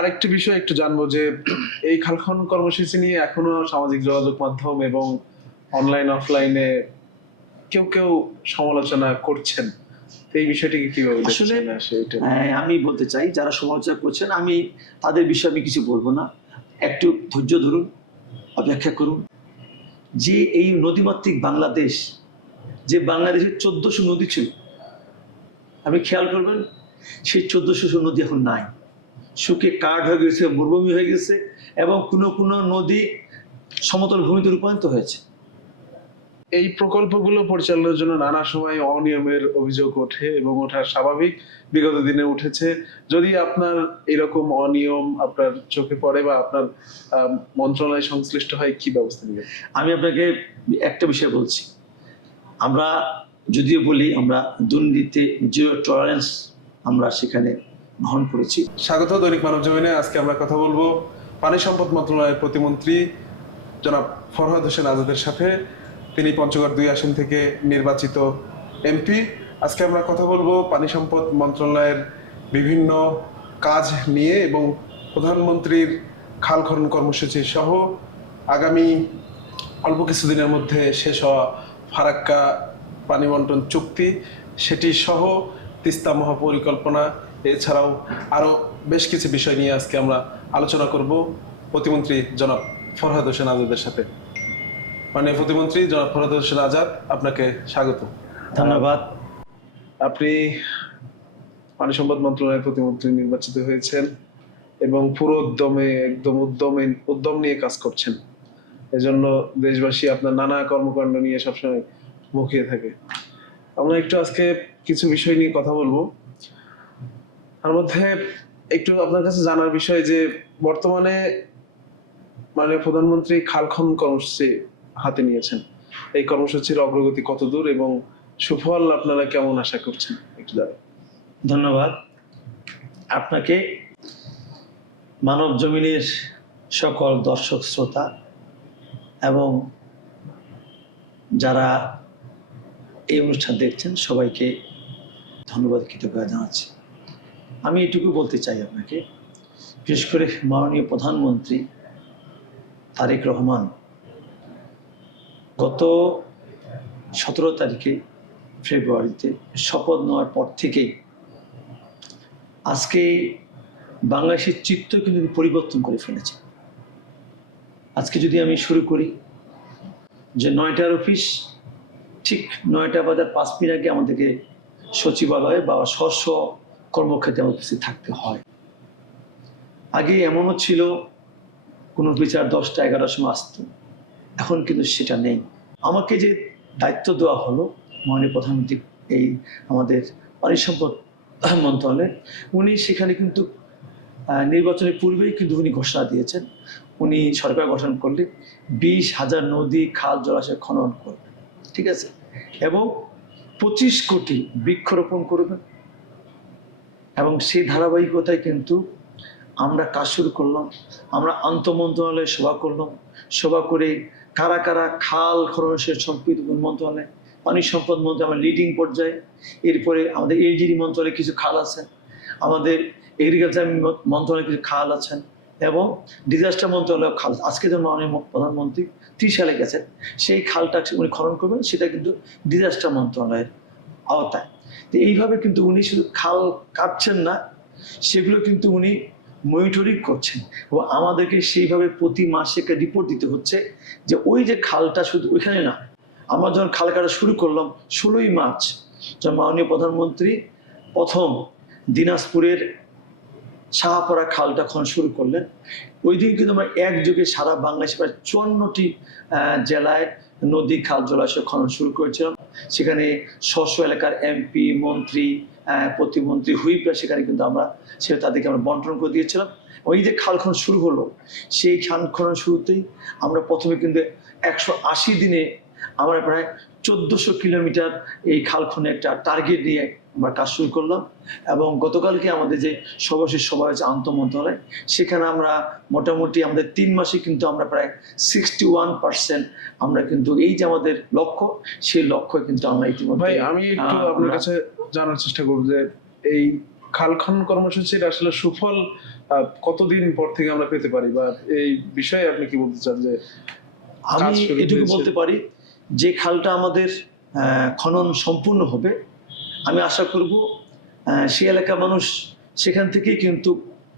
আরেকটি বিষয় একটু জানবো যে এই খাল খনন কর্মসূচি নিয়ে এখনো সামাজিক যোগাযোগ মাধ্যম এবং অনলাইন অফলাইনে কেউ কেউ সমালোচনা করছেন। তো এই বিষয়টিকে কিভাবে আসলে দেখছেন? আমি বলতে চাই যারা সমালোচনা করছেন আমি তাদের বিষয়ে আমি কিছু বলবো না, একটু ধৈর্য ধরুন, অপেক্ষা করুন। যে এই নদীমাতৃক বাংলাদেশ, যে বাংলাদেশের 1400 নদী ছিল, আপনি খেয়াল করবেন সেই 1400 নদী এখন নাই, শুকিয়ে কাঠ হয়ে গেছে, মরুভূমি হয়ে গেছে, এবং কোনো কোনো নদী সমতল ভূমিতে রূপান্তরিত হয়েছে। এই প্রকল্পগুলো পরিচালনার জন্য নানা সময় অনিয়মের অভিযোগ ওঠে এবং ওঠা স্বাভাবিক, বিগত দিনে উঠেছে। যদি আপনার এরকম অনিয়ম আপনার চোখে পড়ে বা আপনার মন্ত্রণালয় সংশ্লিষ্ট হয়, কি ব্যবস্থা নেবেন? আমি আপনাকে একটা বিষয় বলছি, আমরা যদিও বলি আমরা দুর্নীতিতে জিরো টলারেন্স আমরা সেখানে গ্রহণ করেছি। স্বাগত দৈনিক মানব জমিনে। আজকে আমরা কথা বলবো পানি সম্পদ মন্ত্রণালয়ের প্রতিমন্ত্রী জনাব ফরহাদ হোসেন আজাদের সাথে। তিনি পঞ্চগড় 2 আসন থেকে নির্বাচিত এমপি। আজকে আমরা কথা বলবো পানি সম্পদ মন্ত্রণালয়ের বিভিন্ন কাজ নিয়ে এবং প্রধানমন্ত্রীর খাল খনন কর্মসূচি সহ আগামী অল্প কিছুদিনের মধ্যে শেষ হওয়া ফারাক্কা পানি বন্টন চুক্তি সেটি সহ তিস্তা মহাপরিকল্পনা, এছাড়াও আরও বেশ কিছু বিষয় নিয়ে আজকে আমরা আলোচনা করব প্রতিমন্ত্রী জনাব ফরহাদ হোসেন আজাদের সাথে। মাননীয় প্রতিমন্ত্রী জনাব ফরহাদ হোসেন আজাদ, আপনাকে স্বাগত। ধন্যবাদ। আপনি পানি সম্পদ মন্ত্রণালয়ের প্রতিমন্ত্রী নির্বাচিত হয়েছেন এবং পুরো উদ্যমে একদম উদ্যম নিয়ে কাজ করছেন। এজন্য দেশবাসী আপনার নানা কর্মকাণ্ড নিয়ে সবসময় মুখিয়ে থাকে। আমরা একটু আজকে কিছু বিষয় নিয়ে কথা বলবো। তার মধ্যে একটু আপনার কাছে জানার বিষয় যে বর্তমানে মানে প্রধানমন্ত্রী খাল খনন কর্মসূচি হাতে নিয়েছেন, এই কর্মসূচির অগ্রগতি কত দূর এবং সুফল আপনারা কেমন আশা করছেন একটু জানান। ধন্যবাদ আপনাকে, মানব জমিনের সকল দর্শক শ্রোতা এবং যারা এই অনুষ্ঠান দেখছেন সবাইকে ধন্যবাদ, কৃতজ্ঞতা জানাচ্ছি। আমি এটুকু বলতে চাই আপনাকে, বিশেষ করে মাননীয় প্রধানমন্ত্রী তারেক রহমান গত 17 তারিখে ফেব্রুয়ারিতে শপথ নেওয়ার পর থেকেই আজকে বাংলাদেশের চিত্র কিন্তু পরিবর্তন করে ফেলেছে। আজকে যদি আমি শুরু করি যে 9টার অফিস, ঠিক 9টা বাজার 5 মিনিট আগে আমাদেরকে সচিবালয়ে বা স্ব কর্মক্ষেত্রে উপস্থিত থাকতে হয়। আগে এমনও ছিল কোনো বিচার 10টা 11টার সময় আসত, এখন কিন্তু সেটা নেই। আমাকে যে দায়িত্ব দেওয়া হলো মাননীয় প্রধানমন্ত্রী এই আমাদের পানি সম্পদ মন্ত্রণালয়ে, উনি সেখানে কিন্তু নির্বাচনের পূর্বেই কিন্তু উনি ঘোষণা দিয়েছেন, উনি সরকার গঠন করলে 20,000 নদী খাল জলাশয় খনন করবেন, ঠিক আছে, এবং 25 কোটি বৃক্ষরোপণ করবেন। এবং সেই ধারাবাহিকতায় কিন্তু আমরা কাজ শুরু করলাম। আমরা আন্তঃমন্ত্রণালয়ে সভা করলাম, সভা করে কারা কারা খাল খননের সম্পৃক্ত মন্ত্রণালয়, পানি সম্পদ মন্ত্রণালয় লিডিং পর্যায়ে, এরপরে আমাদের এলজিডি মন্ত্রণালয়ে কিছু খাল আছেন, আমাদের এগ্রিকালচার মন্ত্রণালয়ে কিছু খাল আছেন, এবং ডিজাস্টার মন্ত্রণালয় খাল। আজকে যেমন মাননীয় প্রধানমন্ত্রী 30 সালে গেছেন, সেই খালটা উনি খনন করবেন, সেটা কিন্তু ডিজাস্টার মন্ত্রণালয়ের আওতায়। তো এইভাবে কিন্তু উনি শুধু খাল কাটছেন না, সেগুলো কিন্তু উনি মনিটরিং করছেন এবং আমাদেরকে সেইভাবে প্রতি মাসে একটা রিপোর্ট দিতে হচ্ছে যে ওই যে খালটা শুধু ওইখানে না। আমরা যখন খাল কাটা শুরু করলাম 16ই মার্চ, যখন মাননীয় প্রধানমন্ত্রী প্রথম দিনাজপুরের শাহপাড়া খালটা খনন শুরু করলেন, ওই দিন কিন্তু আমরা একযোগে সারা বাংলাদেশে প্রায় 54টি জেলায় নদী খাল জলাশয় খনন শুরু করেছিলাম। সেখানে স্ব এলাকার এমপি, মন্ত্রী, প্রতিমন্ত্রী, হুইপরা সেখানে কিন্তু আমরা তাদেরকে আমরা বন্টন করে দিয়েছিলাম। ওই যে খাল খনন শুরু হলো, সেই খাল খনন শুরুতেই আমরা প্রথমে কিন্তু 180 দিনে আমরা প্রায় 1400 কিলোমিটার এই খাল খনে একটা টার্গেট নিয়ে আমরা কাজ শুরু করলাম। এবং গতকালকে আমাদের যে সর্বশেষ সভা হয়েছে আন্তঃমন্ত্রণালয়, সেখানে আমরা মোটামুটি আমাদের 3 মাসে কিন্তু আমরা প্রায় 61% আমরা কিন্তু এই যে আমাদের লক্ষ্য, সেই লক্ষ্য কিন্তু আমরা ইতিমধ্যে। ভাই, আমি একটু আপনার কাছে জানার চেষ্টা করব যে এই খাল খনন কর্মসূচির আসলে সুফল কতদিন পর থেকে আমরা পেতে পারি, বা এই বিষয়ে আপনি কি বলতে চান যে আমি কাজ শুরু এটুকু হয়েছে? বলতে পারি যে খালটা আমাদের খনন সম্পূর্ণ হবে, আমি আশা করব সেই এলাকার মানুষ সেখান থেকেই কিন্তু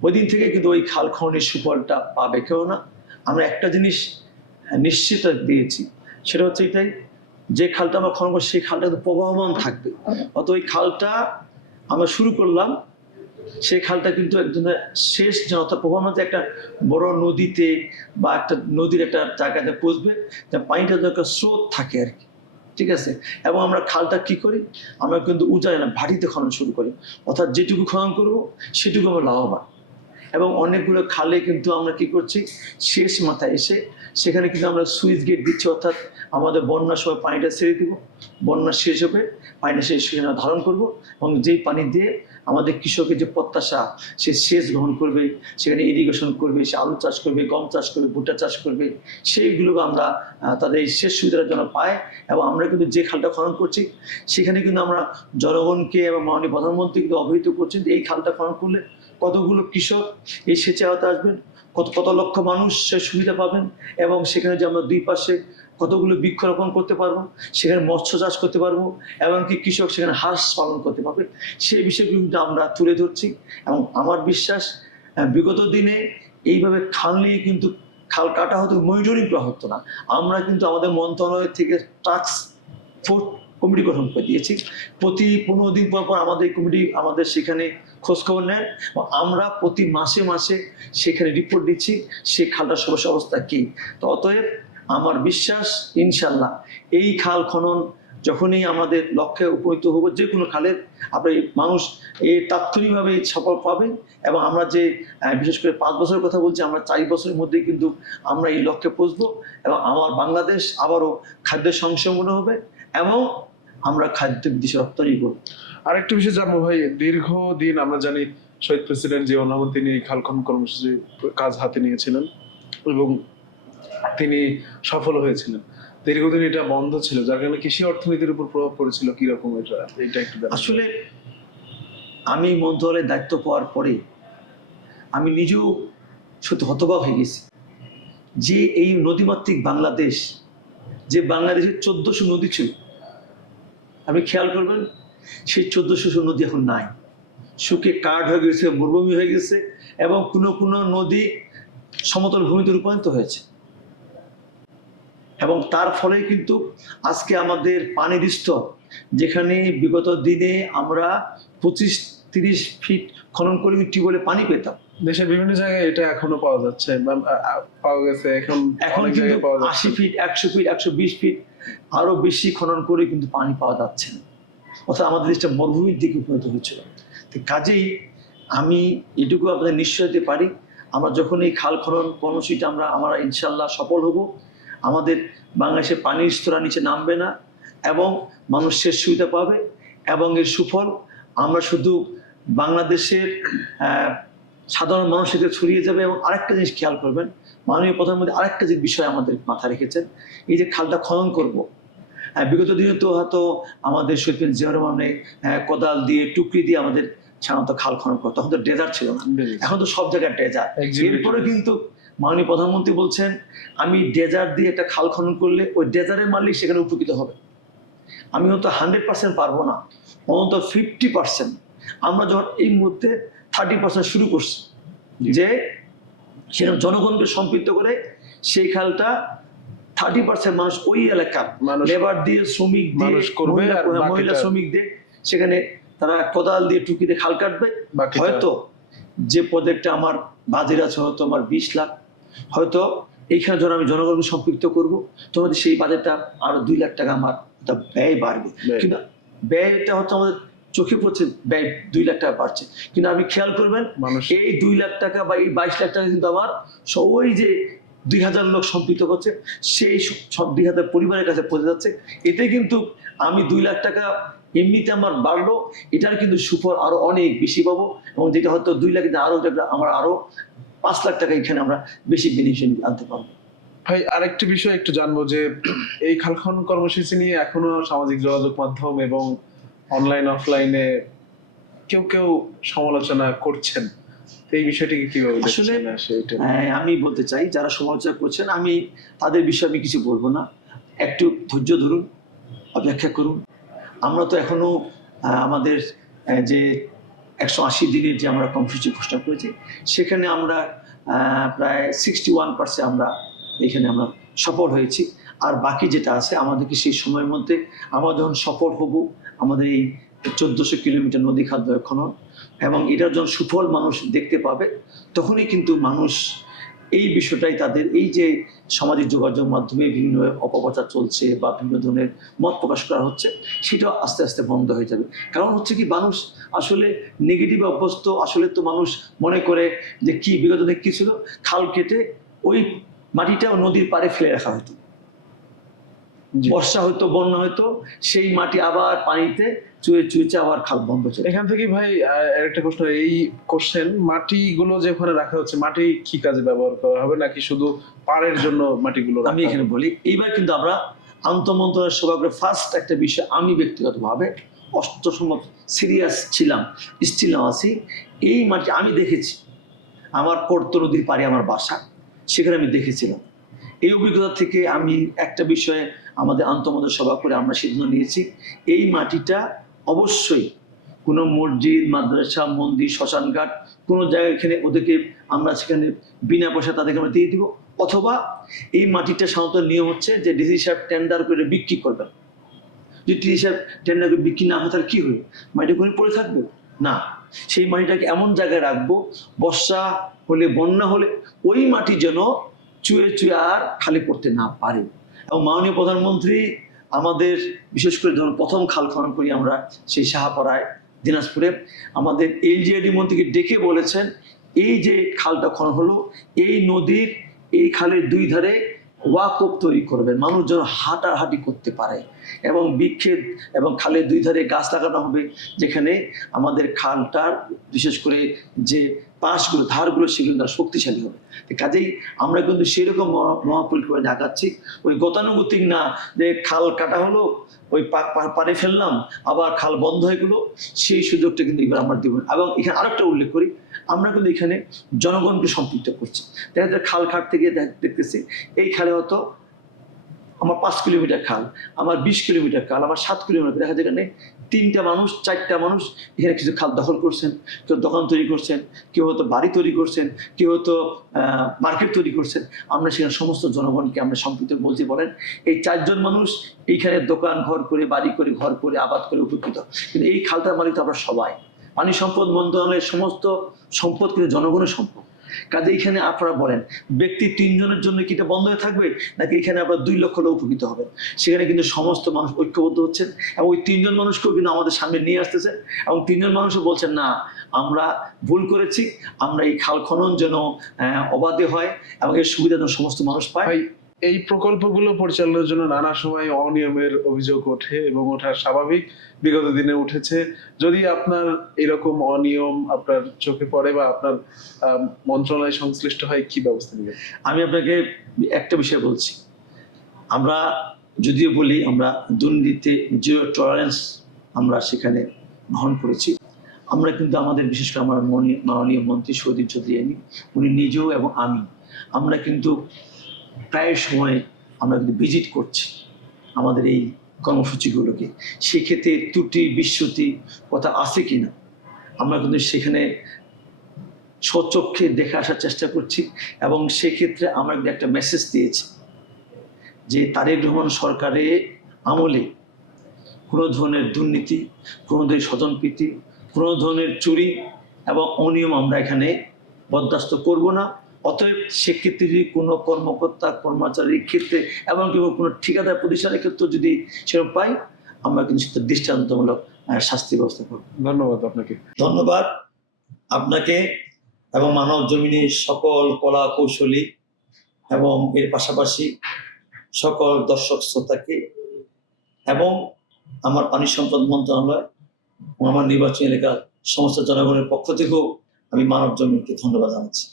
ওই দিন থেকে কিন্তু ওই খাল খননের সুফলটা পাবে। কেননা আমরা একটা জিনিস নিশ্চিত দিয়েছি, সেটা হচ্ছে এটাই, যে খালটা আমরা খনন করবো সেই খালটা কিন্তু প্রবাহমান থাকবে। অত ওই খালটা আমরা শুরু করলাম, সেই খালটা কিন্তু একজনের শেষ যেন, অর্থাৎ প্রবাহমান একটা বড় নদীতে বা একটা নদীর একটা জায়গাতে পৌঁছবে, পানিটা যেন একটা স্রোত থাকে আর কি, ঠিক আছে। এবং আমরা খালটা কি করি, আমরা কিন্তু উজায় না ভাটিতে খনন শুরু করি, অর্থাৎ যেটুকু খনন করবো সেটুকু আমরা লাভবান। এবং অনেকগুলো খালে কিন্তু আমরা কি করছি, শেষ মাথায় এসে সেখানে কিন্তু আমরা সুইচ গেট দিচ্ছি, অর্থাৎ আমাদের বন্যার সময় পানিটা ছেড়ে দিব, বন্যা শেষ হবে, পানিটা সেখানে ধারণ করব, এবং যেই পানি দিয়ে আমাদের কৃষকের যে প্রত্যাশা, সে সেচ গ্রহণ করবে, সেখানে ইরিগেশন করবে, সে আলু চাষ করবে, গম চাষ করবে, ভুট্টা চাষ করবে, সেইগুলোকে আমরা তাদের এই সেচ সুবিধার জন্য পাই। এবং আমরা কিন্তু যে খালটা খনন করছি সেখানে কিন্তু আমরা জনগণকে এবং মাননীয় প্রধানমন্ত্রী কিন্তু অবহিত করছেন যে এই খালটা খনন করলে কতগুলো কৃষক এই সেচে আওতায় আসবেন, কত কত লক্ষ মানুষ সে সুবিধা পাবেন, এবং সেখানে যে আমরা দুই পাশে কতগুলো বৃক্ষরোপণ করতে পারবো, সেখানে মৎস্য চাষ করতে পারবো, এমনকি কৃষক সেখানে হাঁস পালন করতে পারবে, সেই বিষয়গুলো কিন্তু আমরা তুলে ধরছি। এবং আমার বিশ্বাস বিগত দিনে এইভাবে খাল নিয়ে কিন্তু খাল কাটা হতো, মনিটরিং করা হতো না। আমরা কিন্তু আমাদের মন্ত্রণালয় থেকে টাস্ক ফোর্স কমিটি গঠন করে দিয়েছি, প্রতি 15 দিন পর পর আমাদের কমিটি আমাদের সেখানে খোঁজখবর নেন, এবং আমরা প্রতি মাসে মাসে সেখানে রিপোর্ট দিচ্ছি সেই খালটার সমস্যা অবস্থা কী। তো অতএব আমার বিশ্বাস ইনশাল্লাহ এই খাল খনন যখনই আমাদের লক্ষ্যে উপনীত হবো, যে কোনো খালের আপনি মানুষ এই তাৎক্ষণিকভাবে সফল পাবে। এবং আমরা যে বিশেষ করে 5 বছরের কথা বলছি, আমরা 4 বছরের মধ্যেই কিন্তু আমরা এই লক্ষ্যে পৌঁছবো, এবং আমার বাংলাদেশ আবারও খাদ্যের সংসম্পন্ন হবে, এবং আমরা খাদ্য বিদেশে রপ্তানি করবো। আরেকটা বিষয় জানবো ভাই, দীর্ঘদিন আমরা জানি শহীদ প্রেসিডেন্ট জিয়াউর রহমান তিনি এই খাল খনন কর্মসূচি কাজ হাতে নিয়েছিলেন এবং তিনি সফল হয়েছিলেন। দীর্ঘদিন এটা বন্ধ ছিল, যার কারণে কৃষি অর্থনীতির উপর প্রভাব পড়েছিল। কিরকম এটা একটু জানান। আসলে আমি মন্ত্রণালয়ের দায়িত্ব পাওয়ার পরে আমি নিজেও সত্যি হতবাক হয়ে গেছি যে এই নদীমাতৃক বাংলাদেশ, যে বাংলাদেশের 1400 নদী ছিল, আপনি খেয়াল করবেন সেই 1400 নদী এখন নাই, শুকিয়ে কাঠ হয়ে গেছে, মরুভূমি হয়ে গেছে, এবং কোনো কোনো নদী সমতল ভূমিতে রূপান্তরিত হয়েছে। এবং তার ফলে কিন্তু আজকে আমাদের পানির স্তর, যেখানে বিগত দিনে আমরা 25-30 ফিট খনন করে টিউবওয়েলে পানি পেতাম, দেশের বিভিন্ন জায়গায় এটা এখনো পাওয়া যাচ্ছে, পাওয়া গেছে, এখন এখন অনেক কিন্তু জায়গায় পাওয়া যাচ্ছে। 80 ফিট, 100 ফিট, 120 ফিট আরো বেশি খনন করে কিন্তু পানি পাওয়া যাচ্ছে না, অর্থাৎ আমাদের দেশটা মরুভূমির দিকে উপনীত হয়েছিল। তো কাজেই আমি এটুকু আপনাদের নিশ্চয় দিতে পারি, আমরা যখন এই খাল খনন কর্মসূচিটা আমরা ইনশাল্লাহ সফল হব, আমাদের বাংলাদেশের পানির স্তর নিচে নামবে না, এবং মানুষ সেচ সুবিধা পাবে, এবং এর সুফল আমরা শুধু বাংলাদেশের সাধারণ মানুষের ছড়িয়ে যাবে। এবং আরেকটা জিনিস খেয়াল করবেন, মাননীয় প্রধানমন্ত্রী আরেকটা যে বিষয় আমাদের মাথায় রেখেছেন, এই যে খালটা খনন করব, বিগত দিনে তো হয়তো আমাদের শহীদ জিয়াউর রহমানে কোদাল দিয়ে টুকরি দিয়ে আমাদের সাধারণত খাল খনন করতো, তখন তো ডেজার্ট ছিল না, এখন তো সব জায়গায় ডেজার্ট। এরপরে কিন্তু মাননীয় প্রধানমন্ত্রী বলছেন আমি ডেজার্ট দিয়ে একটা খাল খনন করলে ওই ডেজার্টের মালিক সেখানে উপকৃত হবে। আমি হয়তো 100% পারবো না, অন্তত 50%। আমরা যখন এই মুহূর্তে 30% শুরু করছি, যে সেরকম জনগণকে সম্পৃক্ত করে সেই খালটা 30% মানুষ ওই এলাকার লেবার দিয়ে, শ্রমিক দিয়ে, মহিলা শ্রমিক দিয়ে সেখানে তারা কোদাল দিয়ে টুকি দিয়ে খাল কাটবে। হয়তো যে প্রজেক্টটা আমার বাজেট আছে হয়তো আমার 20 লাখ, হয়তো এইখানে যখন আমি জনগণকে সম্পৃক্ত করবো তখন সেই বাজেটটা আরো 2 লাখ টাকা আমার ব্যয় বাড়বে, কিন্তু ব্যয়টা হয়তো আমাদের চোখে পড়ছে, ব্যয় 2 লাখ টাকা বাড়ছে, কিন্তু আপনি খেয়াল করবেন এই 2 লাখ টাকা বা এই 22 লাখ টাকা কিন্তু আমার সবাই যে 2000 লোক সম্পৃক্ত করছে সেই সব 2000 পরিবারের কাছে পৌঁছে যাচ্ছে। এতে কিন্তু আমি 2 লাখ টাকা এমনিতে আমার বাড়লো, এটার কিন্তু সুফল আরো অনেক বেশি পাবো, এবং যেটা হয়তো 2 লাখ আরো আমরা আরো 5 লাখ টাকা এখানে আমরা বেশি বেনিফিট আনতে পারবো। ভাই আরেকটি বিষয় একটু জানবো যে এই খাল খনন কর্মসূচি নিয়ে এখনো সামাজিক যোগাযোগ মাধ্যম এবং অনলাইন অফলাইনে কেউ কেউ সমালোচনা করছেন, তো এই বিষয়টিকে কিভাবে আসলে দেখছেন সেটা? আমি বলতে চাই যারা সমালোচনা করছেন আমি তাদের বিষয়ে আমি কিছু বলবো না, একটু ধৈর্য ধরুন, অপেক্ষা করুন। আমরা তো এখনো আমাদের যে 180 দিনের যে আমরা কর্মসূচি ঘোষণা করেছি সেখানে আমরা প্রায় 61% আমরা এখানে আমরা সফল হয়েছি। আর বাকি যেটা আছে আমাদেরকে সেই সময়ের মধ্যে আমরা যখন সফল হব আমাদের এই 1400 কিলোমিটার নদী খাদ্য খনন এবং এটার যখন সুফল মানুষ দেখতে পাবে তখনই কিন্তু মানুষ এই বিষয়টাই তাদের এই যে সামাজিক যোগাযোগ মাধ্যমে বিভিন্ন অপপ্রচার চলছে বা বিভিন্ন ধরনের মত প্রকাশ করা হচ্ছে সেটাও আস্তে আস্তে বন্ধ হয়ে যাবে। কারণ হচ্ছে কি মানুষ আসলে নেগেটিভ অভ্যস্ত। আসলে তো মানুষ মনে করে যে কি বিগত দিনে কি ছিল, খাল কেটে ওই মাটিটাও নদীর পাড়ে ফেলে রাখা হতো, বর্ষা হতো বন্যা হতো সেই মাটি আবার পানিতে চুয়ে চুয়েছে আবার খাল বন্ধ ছিল। এখান থেকে ভাই একটা প্রশ্ন এই কোশ্চেন, মাটিগুলো যে ওখানে রাখা হচ্ছে মাটি কি কাজে ব্যবহার করা হবে নাকি শুধু পাড়ের জন্য মাটিগুলো আমি এখানে বলি এইবার কিন্তু আমরা আন্তঃমন্ত্রণালয় সভা করে ফার্স্ট একটা বিষয় আমি ব্যক্তিগতভাবে অষ্টসম্মত সিরিয়াস ছিলাম, স্টিল আছি। এই মাটি আমি দেখেছি, আমার পদ্ম নদীর পাড়ে আমার বাসা, সেখানে আমি দেখেছিলাম। এই অভিজ্ঞতা থেকে আমি একটা বিষয়ে আমাদের আন্তঃমন্ত্রণালয় সভা করে আমরা সিদ্ধান্ত নিয়েছি এই মাটিটা অবশ্যই কোনো মসজিদ, মাদ্রাসা, মন্দির, শ্মশানঘাট কোনো জায়গায় এখানে ওদেরকে আমরা সেখানে বিনা পয়সা তাদেরকে আমরা দিয়ে দিব, অথবা এই মাটিটা সাধারণত নিয়ম হচ্ছে যে ডিসি সাহেব টেন্ডার করে বিক্রি করবেন। যদি ডিসি সাহেব টেন্ডার করে বিক্রি না হয় তাহলে কী হবে, মাটি করে পড়ে থাকবে না। সেই মাটিটাকে এমন জায়গায় রাখবো বর্ষা হলে বন্যা হলে ওই মাটি যেন চুয়ে চুয়ে আর খালি করতে না পারে। এবং মাননীয় প্রধানমন্ত্রী আমাদের বিশেষ করে যখন প্রথম খাল খনন করি আমরা সেই সাহাপাড়ায় দিনাজপুরে আমাদের এলজিআইডি মন্ত্রীকে ডেকে বলেছেন এই যে খালটা খনন হলো এই নদীর এই খালের দুই ধারে ওয়াকফ তৈরি করবেন, মানুষ যেন হাঁটাহাঁটি করতে পারে এবং বিক্ষেপ এবং খালের দুই ধারে গাছ লাগানো হবে যেখানে আমাদের খালটার বিশেষ করে যে পাশগুলো ধারগুলো সেগুলো তার শক্তিশালী হবে। কাজেই আমরা কিন্তু সেরকম মহাপরিকল্পনা আগাচ্ছি, ওই গতানুগতিক না যে খাল কাটা হলো ওই পাড়ে ফেললাম আবার খাল বন্ধ হয়ে গেলো, সেই সুযোগটা কিন্তু এবার আমরা দেব। এবং এখানে আরেকটা উল্লেখ করি আমরা কিন্তু এখানে জনগণকে সম্পৃক্ত করছি। দেখা যায় খাল ঘাট থেকে দেখতেছি এই খালে হয়তো আমার 5 কিলোমিটার খাল, আমার 20 কিলোমিটার খাল, আমার 7 কিলোমিটার, দেখা যায় এখানে 3টা মানুষ 4টা মানুষ এখানে কিছু খাল দখল করছেন, কেউ দোকান তৈরি করছেন, কেউ হয়তো বাড়ি তৈরি করছেন, কেউ হয়তো মার্কেট তৈরি করছেন। আমরা সেখানে সমস্ত জনগণকে আমরা সম্পৃক্ত বলছি। বলেন এই 4 জন মানুষ এইখানে দোকান ঘর করে বাড়ি করে ঘর করে আবাদ করে উপকৃত, কিন্তু এই খালটার মালিক তো আমরা সবাই। পানি সম্পদ মন্ত্রণালয়ের সমস্ত সম্পদ কিন্তু জনগণের সম্পদ। কাজে এখানে আপনারা বলেন ব্যক্তি 3 জনের জন্য কি এটা বন্ধ হয়ে থাকবে নাকি এখানে আপনার 2 লক্ষ লোক উপকৃত হবেন? সেখানে কিন্তু সমস্ত মানুষ ঐক্যবদ্ধ হচ্ছেন এবং ওই 3 জন মানুষকেও কিন্তু আমাদের সামনে নিয়ে আসতেছেন এবং 3 জন মানুষও বলছেন না আমরা ভুল করেছি, আমরা এই খাল খনন যেন অবাধে হয় এবং এর সুবিধা যেন সমস্ত মানুষ পায়। এই প্রকল্পগুলো পরিচালনার জন্য নানা সময় অনিয়মের অভিযোগ ওঠে এবং ওঠা স্বাভাবিক, বিগত দিনে উঠেছে। যদি আপনার এরকম অনিয়ম আপনার চোখে পড়ে বা আপনার মন্ত্রণালয় সংশ্লিষ্ট হয় কি ব্যবস্থা নেবেন? আমি আপনাকে একটা বিষয় বলছি, আমরা যদিও বলি আমরা দুর্নীতিতে জিরো টলারেন্স আমরা সেখানে গ্রহণ করেছি। আমরা কিন্তু আমাদের বিশেষ করে আমার মাননীয় মন্ত্রী সৌদীপ চৌধুরী উনি নিজেও এবং আমরা কিন্তু প্রায় সময় আমরা কিন্তু ভিজিট করছি আমাদের এই কর্মসূচিগুলোকে। সেক্ষেত্রে ত্রুটি বিচ্যুতি কথা আছে কি না আমরা কিন্তু সেখানে স্বচক্ষে দেখে আসার চেষ্টা করছি এবং সেক্ষেত্রে আমরা কিন্তু একটা মেসেজ দিয়েছি যে তারেক রহমান সরকারের আমলে কোনো ধরনের দুর্নীতি, কোনো ধরনের স্বজনপ্রীতি, কোনো ধরনের চুরি এবং অনিয়ম আমরা এখানে বরদাস্ত করব না। অতএব সেক্ষেত্রে যদি কোনো কর্মকর্তা কর্মচারীর ক্ষেত্রে এবং কোনো ঠিকাদার প্রতিষ্ঠানের ক্ষেত্রে যদি সেরকম পাই আমরা কিন্তু সেটা দৃষ্টান্তমূলক শাস্তি ব্যবস্থা করব। ধন্যবাদ আপনাকে। ধন্যবাদ আপনাকে এবং মানব জমিনের সকল কলা কৌশলী এবং এর পাশাপাশি সকল দর্শক শ্রোতাকে এবং আমার পানি সম্পদ মন্ত্রণালয় এবং আমার নির্বাচনী এলাকার সমস্ত জনগণের পক্ষ থেকেও আমি মানব জমিনকে ধন্যবাদ জানাচ্ছি।